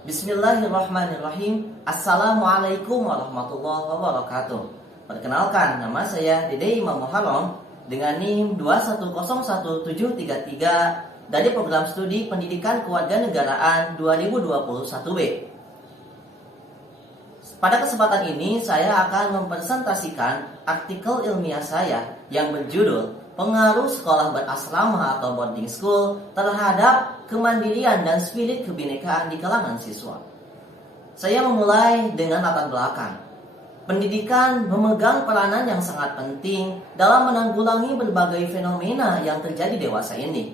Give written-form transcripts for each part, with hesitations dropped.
Bismillahirrahmanirrahim. Assalamualaikum warahmatullahi wabarakatuh. Perkenalkan, nama saya Dede Imam Muharram dengan NIM 2101733 dari program studi Pendidikan Kewarganegaraan 2021B. Pada kesempatan ini saya akan mempresentasikan artikel ilmiah saya yang berjudul Pengaruh Sekolah Berasrama atau Boarding School terhadap kemandirian dan spirit kebinekaan di kalangan siswa. Saya memulai dengan latar belakang. Pendidikan memegang peranan yang sangat penting dalam menanggulangi berbagai fenomena yang terjadi dewasa ini.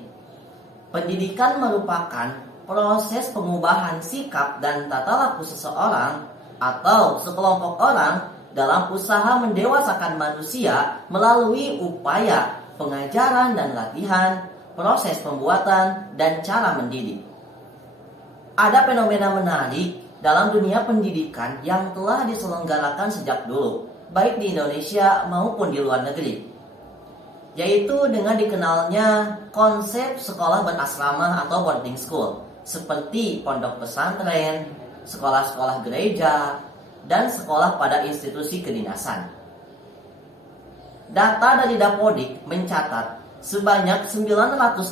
Pendidikan merupakan proses pengubahan sikap dan tata laku seseorang atau sekelompok orang dalam usaha mendewasakan manusia melalui upaya pengajaran dan latihan, proses pembuatan, dan cara mendidik. Ada fenomena menarik dalam dunia pendidikan yang telah diselenggarakan sejak dulu, baik di Indonesia maupun di luar negeri, yaitu dengan dikenalnya konsep sekolah berasrama atau boarding school, seperti pondok pesantren, sekolah-sekolah gereja, dan sekolah pada institusi kedinasan. Data dari Dapodik mencatat sebanyak 934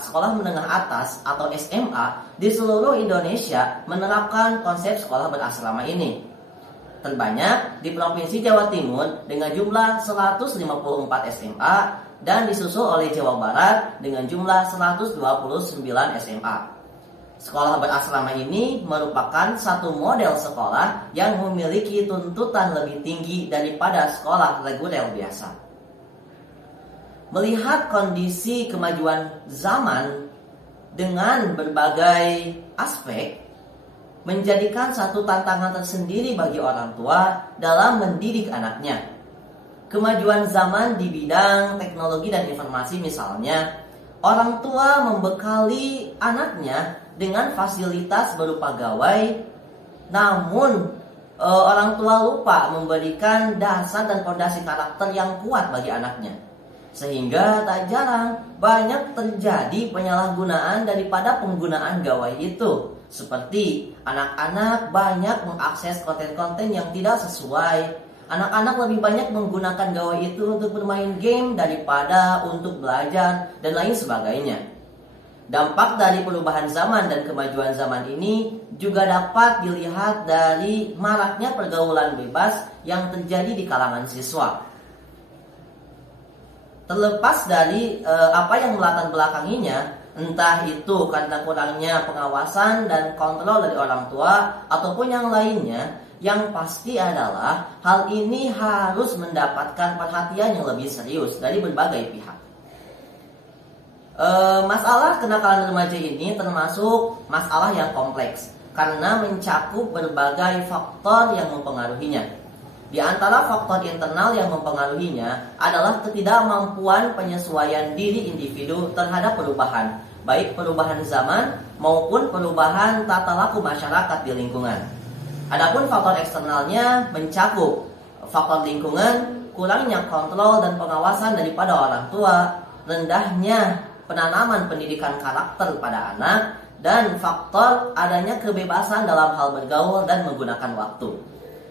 sekolah menengah atas atau SMA di seluruh Indonesia menerapkan konsep sekolah berasrama ini. Terbanyak di Provinsi Jawa Timur dengan jumlah 154 SMA dan disusul oleh Jawa Barat dengan jumlah 129 SMA. Sekolah berasrama ini merupakan satu model sekolah yang memiliki tuntutan lebih tinggi daripada sekolah reguler biasa. Melihat kondisi kemajuan zaman dengan berbagai aspek, menjadikan satu tantangan tersendiri bagi orang tua dalam mendidik anaknya. Kemajuan zaman di bidang teknologi dan informasi misalnya, orang tua membekali anaknya dengan fasilitas berupa gawai, namun orang tua lupa memberikan dasar dan fondasi karakter yang kuat bagi anaknya. Sehingga tak jarang banyak terjadi penyalahgunaan daripada penggunaan gawai itu. Seperti anak-anak banyak mengakses konten-konten yang tidak sesuai. Anak-anak lebih banyak menggunakan gawai itu untuk bermain game daripada untuk belajar dan lain sebagainya. Dampak dari perubahan zaman dan kemajuan zaman ini juga dapat dilihat dari maraknya pergaulan bebas yang terjadi di kalangan siswa. Terlepas dari apa yang melatar belakanginya, entah itu karena kurangnya pengawasan dan kontrol dari orang tua ataupun yang lainnya, yang pasti adalah hal ini harus mendapatkan perhatian yang lebih serius dari berbagai pihak. Masalah kenakalan remaja ini termasuk masalah yang kompleks karena mencakup berbagai faktor yang mempengaruhinya. Di antara faktor internal yang mempengaruhinya adalah ketidakmampuan penyesuaian diri individu terhadap perubahan, baik perubahan zaman maupun perubahan tata laku masyarakat di lingkungan. Adapun faktor eksternalnya mencakup faktor lingkungan, kurangnya kontrol dan pengawasan daripada orang tua, rendahnya penanaman pendidikan karakter pada anak, dan faktor adanya kebebasan dalam hal bergaul dan menggunakan waktu.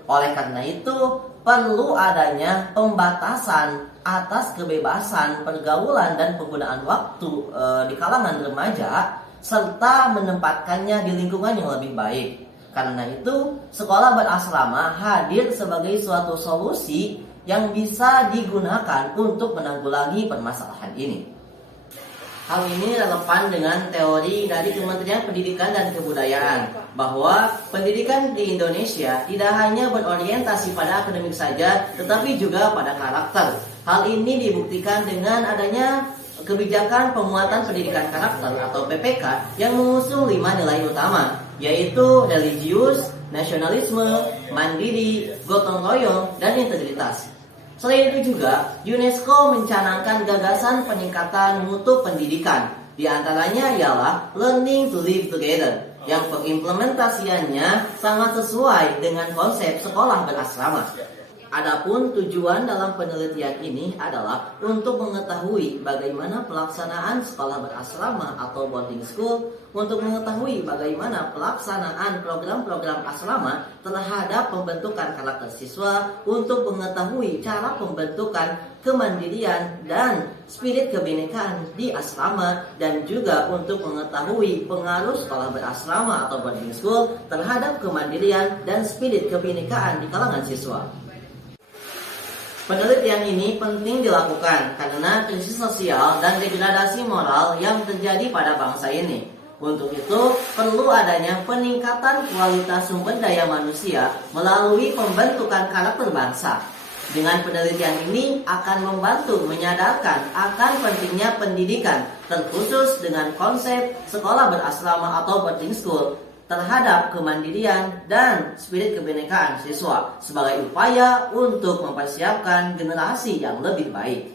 Oleh karena itu, perlu adanya pembatasan atas kebebasan pergaulan dan penggunaan waktu di kalangan remaja, serta menempatkannya di lingkungan yang lebih baik. Karena itu, sekolah berasrama hadir sebagai suatu solusi yang bisa digunakan untuk menanggulangi permasalahan ini. Hal ini relevan dengan teori dari Kementerian Pendidikan dan Kebudayaan bahwa pendidikan di Indonesia tidak hanya berorientasi pada akademik saja, tetapi juga pada karakter. Hal ini dibuktikan dengan adanya kebijakan penguatan pendidikan karakter atau PPK yang mengusung 5 nilai utama, yaitu religius, nasionalisme, mandiri, gotong royong, dan integritas. Selain itu juga, UNESCO mencanangkan gagasan peningkatan mutu pendidikan. Di antaranya ialah Learning to Live Together, yang pengimplementasiannya sangat sesuai dengan konsep sekolah berasrama. Adapun tujuan dalam penelitian ini adalah untuk mengetahui bagaimana pelaksanaan sekolah berasrama atau boarding school, untuk mengetahui bagaimana pelaksanaan program-program asrama terhadap pembentukan karakter siswa, untuk mengetahui cara pembentukan kemandirian dan spirit kebinekaan di asrama, dan juga untuk mengetahui pengaruh sekolah berasrama atau boarding school terhadap kemandirian dan spirit kebinekaan di kalangan siswa. Penelitian ini penting dilakukan karena krisis sosial dan degradasi moral yang terjadi pada bangsa ini. Untuk itu, perlu adanya peningkatan kualitas sumber daya manusia melalui pembentukan karakter bangsa. Dengan penelitian ini akan membantu menyadarkan akan pentingnya pendidikan, terkhusus dengan konsep sekolah berasrama atau boarding school, terhadap kemandirian dan spirit kebinekaan siswa sebagai upaya untuk mempersiapkan generasi yang lebih baik.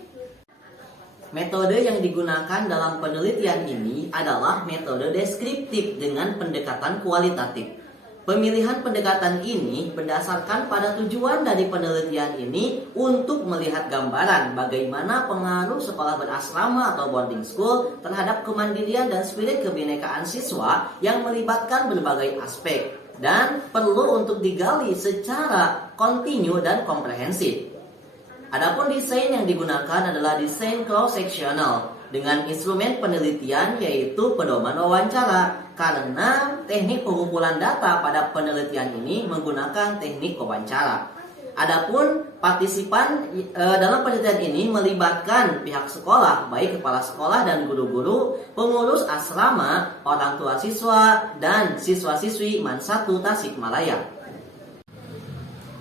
Metode yang digunakan dalam penelitian ini adalah metode deskriptif dengan pendekatan kualitatif. Pemilihan pendekatan ini berdasarkan pada tujuan dari penelitian ini untuk melihat gambaran bagaimana pengaruh sekolah berasrama atau boarding school terhadap kemandirian dan spirit kebinekaan siswa yang melibatkan berbagai aspek dan perlu untuk digali secara kontinu dan komprehensif. Adapun desain yang digunakan adalah desain cross-sectional dengan instrumen penelitian yaitu pedoman wawancara, karena teknik pengumpulan data pada penelitian ini menggunakan teknik wawancara. Adapun partisipan dalam penelitian ini melibatkan pihak sekolah, baik kepala sekolah dan guru-guru, pengurus asrama, orang tua siswa, dan siswa-siswi MAN 1 Tasikmalaya.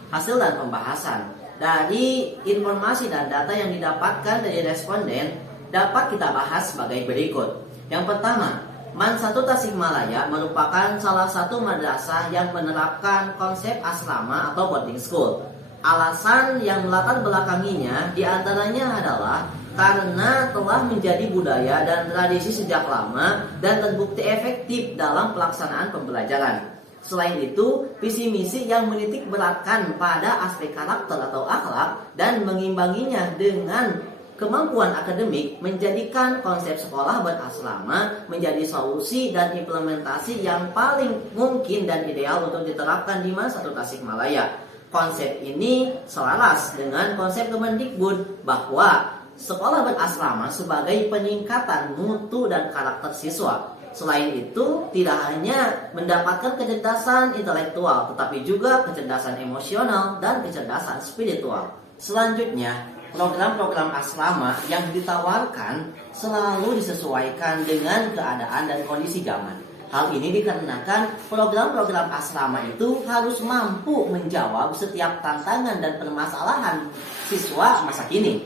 Hasil dan pembahasan. Dari informasi dan data yang didapatkan dari responden dapat kita bahas sebagai berikut. Yang pertama, MAN 1 Tasikmalaya merupakan salah satu madrasah yang menerapkan konsep asrama atau boarding school. Alasan yang melatar belakanginya diantaranya adalah karena telah menjadi budaya dan tradisi sejak lama dan terbukti efektif dalam pelaksanaan pembelajaran. Selain itu, visi misi yang menitik beratkan pada aspek karakter atau akhlak dan mengimbanginya dengan kemampuan akademik menjadikan konsep sekolah berasrama menjadi solusi dan implementasi yang paling mungkin dan ideal untuk diterapkan di MAN 1 Tasikmalaya. Konsep ini selaras dengan konsep Kemendikbud bahwa sekolah berasrama sebagai peningkatan mutu dan karakter siswa. Selain itu, tidak hanya mendapatkan kecerdasan intelektual, tetapi juga kecerdasan emosional dan kecerdasan spiritual. Selanjutnya, program-program asrama yang ditawarkan selalu disesuaikan dengan keadaan dan kondisi zaman. Hal ini dikarenakan program-program asrama itu harus mampu menjawab setiap tantangan dan permasalahan siswa masa kini.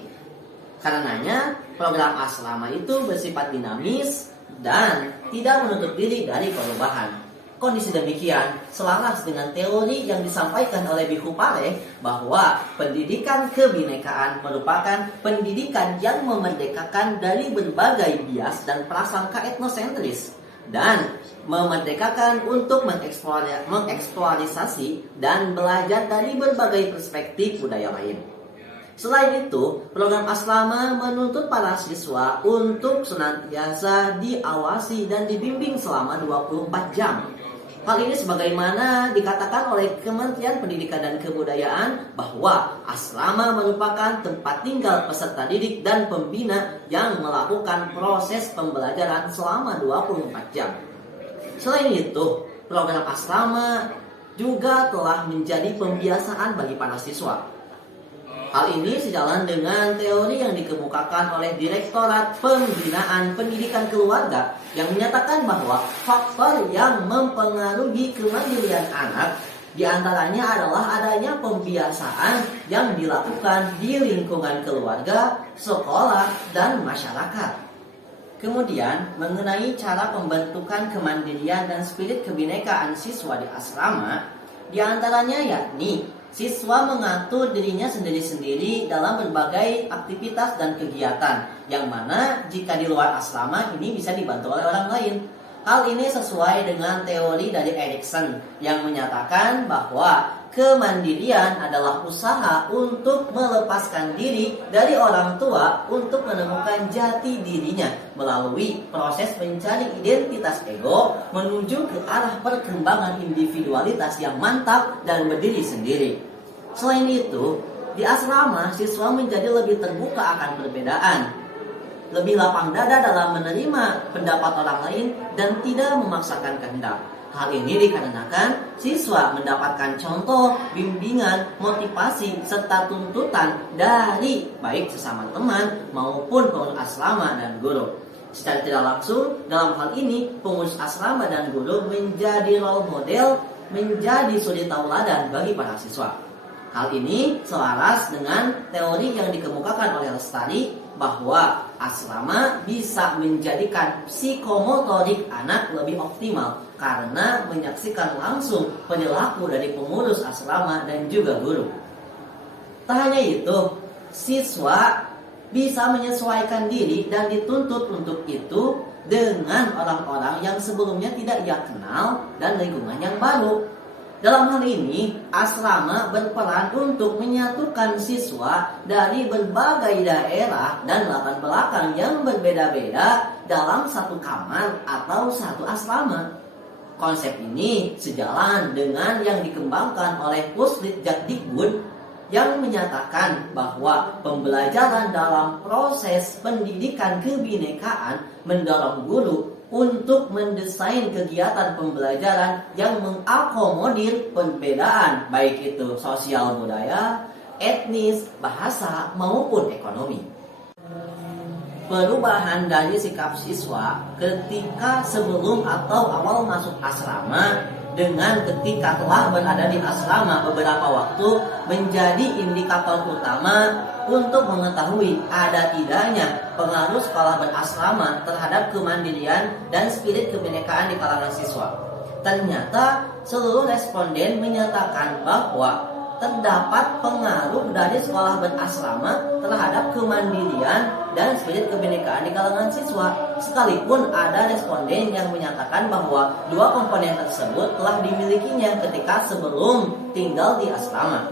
Karenanya, program asrama itu bersifat dinamis dan tidak menutup diri dari perubahan. Kondisi demikian selaras dengan teori yang disampaikan oleh Bihu Pareh bahwa pendidikan kebinekaan merupakan pendidikan yang memerdekakan dari berbagai bias dan prasangka etnosentris dan memerdekakan untuk mengeksplorisasi dan belajar dari berbagai perspektif budaya lain. Selain itu, program asrama menuntut para siswa untuk senantiasa diawasi dan dibimbing selama 24 jam. Hal ini sebagaimana dikatakan oleh Kementerian Pendidikan dan Kebudayaan bahwa asrama merupakan tempat tinggal peserta didik dan pembina yang melakukan proses pembelajaran selama 24 jam. Selain itu, program asrama juga telah menjadi pembiasaan bagi para siswa. Hal ini sejalan dengan teori yang dikemukakan oleh Direktorat Pembinaan Pendidikan Keluarga yang menyatakan bahwa faktor yang mempengaruhi kemandirian anak diantaranya adalah adanya pembiasaan yang dilakukan di lingkungan keluarga, sekolah, dan masyarakat. Kemudian, mengenai cara pembentukan kemandirian dan spirit kebinekaan siswa di asrama, diantaranya yakni siswa mengatur dirinya sendiri-sendiri dalam berbagai aktivitas dan kegiatan, yang mana jika di luar asrama ini bisa dibantu oleh orang lain. Hal ini sesuai dengan teori dari Erikson yang menyatakan bahwa kemandirian adalah usaha untuk melepaskan diri dari orang tua untuk menemukan jati dirinya melalui proses mencari identitas ego menuju ke arah perkembangan individualitas yang mantap dan berdiri sendiri. Selain itu, di asrama siswa menjadi lebih terbuka akan perbedaan, lebih lapang dada dalam menerima pendapat orang lain dan tidak memaksakan kehendak. Hal ini dikarenakan siswa mendapatkan contoh, bimbingan, motivasi, serta tuntutan dari baik sesama teman maupun pengurus asrama dan guru. Secara tidak langsung, dalam hal ini pengurus asrama dan guru menjadi role model, menjadi suri tauladan bagi para siswa. Hal ini selaras dengan teori yang dikemukakan oleh Lestari bahwa asrama bisa menjadikan psikomotorik anak lebih optimal karena menyaksikan langsung perilaku dari pengurus asrama dan juga guru. Tak hanya itu, siswa bisa menyesuaikan diri dan dituntut untuk itu dengan orang-orang yang sebelumnya tidak ia kenal dan lingkungan yang baru. Dalam hal ini, asrama berperan untuk menyatukan siswa dari berbagai daerah dan latar belakang yang berbeda-beda dalam satu kamar atau satu asrama. Konsep ini sejalan dengan yang dikembangkan oleh Pusdikjadikbud yang menyatakan bahwa pembelajaran dalam proses pendidikan kebinekaan mendorong guru untuk mendesain kegiatan pembelajaran yang mengakomodir perbedaan baik itu sosial budaya, etnis, bahasa maupun ekonomi. Perubahan dari sikap siswa ketika sebelum atau awal masuk asrama dengan ketika telah berada di asrama beberapa waktu menjadi indikator utama untuk mengetahui ada tidaknya pengaruh sekolah berasrama terhadap kemandirian dan spirit kebinekaan di kalangan siswa. Ternyata seluruh responden menyatakan bahwa terdapat pengaruh dari sekolah berasrama terhadap kemandirian dan spirit kebinekaan di kalangan siswa. Sekalipun ada responden yang menyatakan bahwa dua komponen tersebut telah dimilikinya ketika sebelum tinggal di asrama.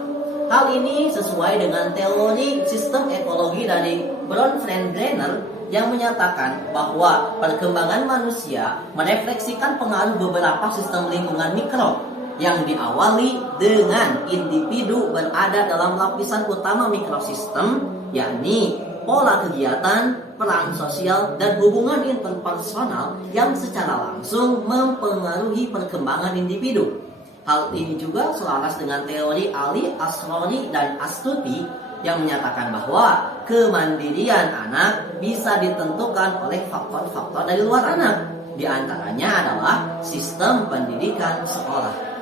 Hal ini sesuai dengan teori sistem ekologi dari Bronfenbrenner yang menyatakan bahwa perkembangan manusia merefleksikan pengaruh beberapa sistem lingkungan mikro yang diawali dengan individu berada dalam lapisan utama mikrosistem, yakni pola kegiatan, peran sosial, dan hubungan interpersonal yang secara langsung mempengaruhi perkembangan individu. Hal ini juga selaras dengan teori Ali, Asrori, dan Astuti yang menyatakan bahwa kemandirian anak bisa ditentukan oleh faktor-faktor dari luar anak. Di antaranya adalah sistem pendidikan sekolah.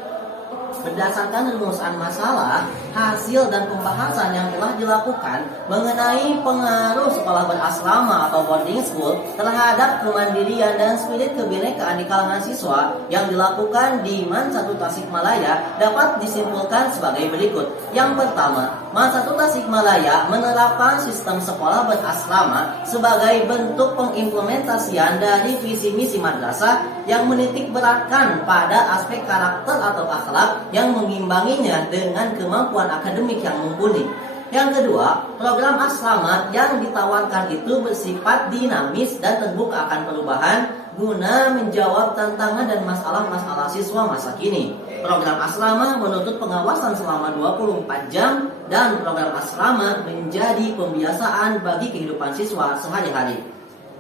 Berdasarkan rumusan masalah, hasil dan pembahasan yang telah dilakukan mengenai pengaruh sekolah berasrama atau boarding school terhadap kemandirian dan spirit kebinekaan di kalangan siswa yang dilakukan di MAN 1 Tasikmalaya dapat disimpulkan sebagai berikut. Yang pertama, MAN 1 Tasikmalaya menerapkan sistem sekolah berasrama sebagai bentuk pengimplementasian dari visi misi madrasah yang menitik beratkan pada aspek karakter atau akhlak yang mengimbanginya dengan kemampuan akademik yang mumpuni. Yang kedua, program asrama yang ditawarkan itu bersifat dinamis dan terbuka akan perubahan guna menjawab tantangan dan masalah-masalah siswa masa kini. Program asrama menuntut pengawasan selama 24 jam dan program asrama menjadi pembiasaan bagi kehidupan siswa sehari-hari.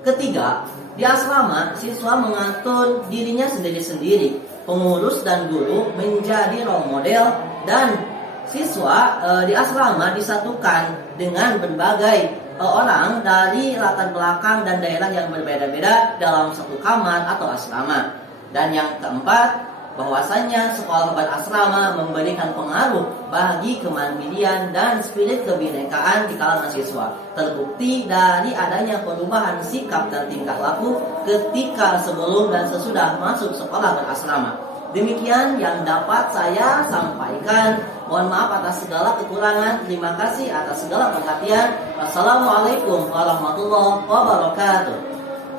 Ketiga, di asrama siswa mengatur dirinya sendiri-sendiri. Pengurus dan guru menjadi role model dan siswa di asrama disatukan dengan berbagai orang dari latar belakang dan daerah yang berbeda-beda dalam satu kamar atau asrama. Dan yang keempat, bahwasanya sekolah berasrama memberikan pengaruh bagi kemandirian dan spirit kebinekaan di kalangan siswa. Terbukti dari adanya perubahan sikap dan tingkah laku ketika sebelum dan sesudah masuk sekolah berasrama. Demikian yang dapat saya sampaikan. Mohon maaf atas segala kekurangan. Terima kasih atas segala perhatian. Wassalamualaikum warahmatullahi wabarakatuh.